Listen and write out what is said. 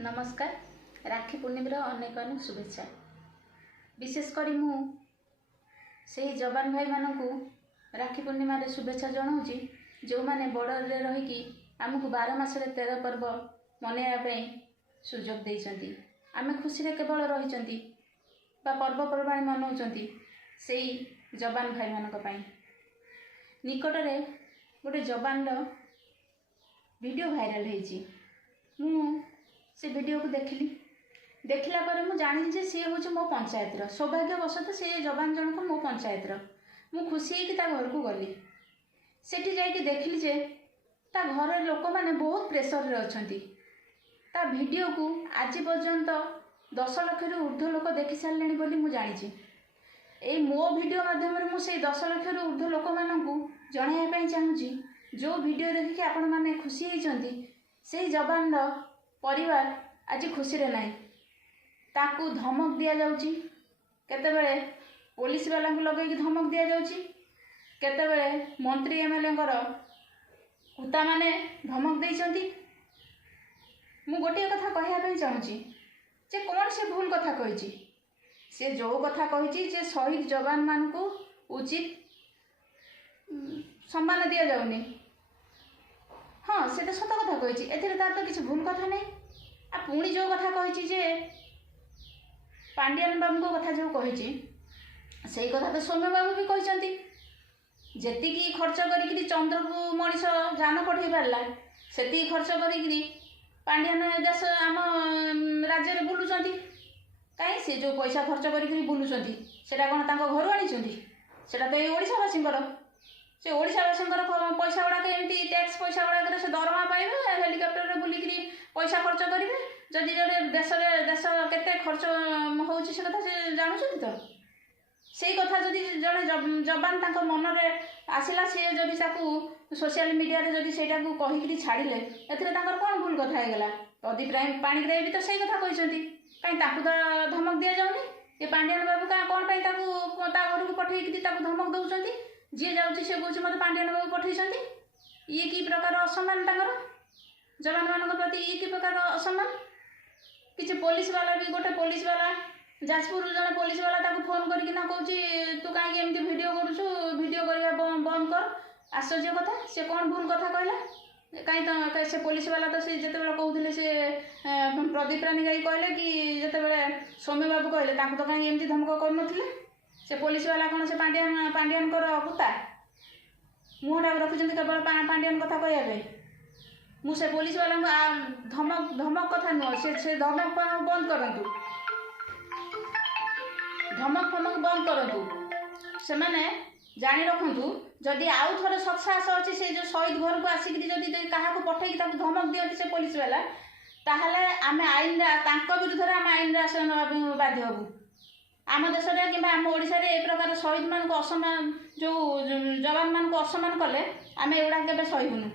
नमस्कार। राखी पूर्णिमार अनेक अनेक शुभेच्छा। विशेषकर मु से जवान भाई मानू राखी पूर्णिमार शुभेच्छा जनाऊँगी जो मैंने बॉर्डर रहीकि आमको 12 मासरे 13 पर्व मनैवाई सुजोग देइछंती। आमे खुशी रे केवल रही पर्वपर्वाणी मनाउछंती से जवान भाई मानक पई। निकटरे गोटे जवान वीडियो भाइराल होईची। मु से वीडियो को देखला पर मु जानी जे सी हूँ मो पंचायतर सौभाग्यवशत से जवान जनक मो पंचायतर। मु खुशी कि घर को गली सेठी जाइए देखली जे ता घर लोक मैंने बहुत प्रेसर रे अछंती। ता वीडियो को आज पर्यंत 10 लाख रु ऊर्ध्व लोक देखि सारे बोली मु जानी। ए मो वीडियो माध्यम मुझे 10 लाख रु ऊर्ध्व लोक मानू जनाइबा चाहूँगी जो वीडियो देखिए आपण मैंने खुशी होती से जवान परिवार आज खुशी रे नहीं। ताकू धमक दि जाउची, केतेबेले पुलिस वाला को लगेगी धमक दि जाउची, केतेबेले मंत्री एमएलए कुत्ता माने धमक देइछंती। मु गोटे कथा कहया चाहूँगी जे कौन से भूल कथा कही से जो कथा कही जे शहीद जवान मान को उचित सम्मान दि जाउनी। हाँ से तो सत कथा कही एथिरे तार तो किसी भूल कथा नहीं। आ पुणी जो कथा कही जे पांडियान बाबू को कथा जो कही से कथा तो सौम्य बाबू भी कहते जी खर्च करी चंद्र को मनीष जान पठे पारा से खर्च करी पांडियान देश आम राज्य में बुलूँ कहीं से जो पैसा खर्च करी बुलूँ सेटा कौन घर आनी सेटा तो ये ओडावासी से ओडावासी पैसा गुड़ाक एमती टैक्स पैसा गुड़ाक से दरमा पाइबे हेलिकप्टर बुलिकी पैसा खर्च करेंगे जदि जो देश केते खर्च हो कथा से जानूँ तो से कथा जदि जड़े जवान तक मन में आसला सी जदि सोशल मीडिया रे जदि सेटा को कहीकि छाड़िले एथिरे कौन भूल कथा होगला। प्रदीप पाणिग्राही भी तो सही कथा कहते कहीं तो धमक दि जाऊनी। ये पांडियान बाबू कौन घर को पठेगी धमक दौरान जी जाऊँगी से कौन मत पांडियान बाबू पठेती ये कि प्रकार असम्मान जवान मान प्रति ये कि प्रकार असम्मान। किसी पुलिस वाला भी गोटे पुलिस वाला जाजपुर जड़े पुलिस वाला फोन करना कौन तू कहीं एमती भिड करने बंद कर। आश्चर्य कथा से कौन भूल कथा कहला कहीं तो से पुलिस वाला तो से जिते कहते से प्रदीप पाणिग्राही कहले कि जिते सौम्य बाबू कहले तो कहीं एमती धमक कर से पुलिस वाला कौन से पांडियान कुत्ता मुहटा रखुच्च केवल पांडियान कथा कहवाई। मुझे पुलिस वाला धमक कथा नुह से धमक बंद करूँ धमक फमक बंद करूँ से मैंने जानी रखु जदि आउ थे सत्साहस अच्छी से जो शहीद घर को आसिक क्या पठे धमक दिखती से पुलिस वाला ताहले आम आईन विरुद्ध में आम आईन आश्रय ना बाध्य हबू। आम देश कि आम ओडिशा रे ए प्रकार शहीद मान को असम्मान जो जवान मान को असम्मान कले आम एगुड़ा के सहबुनु।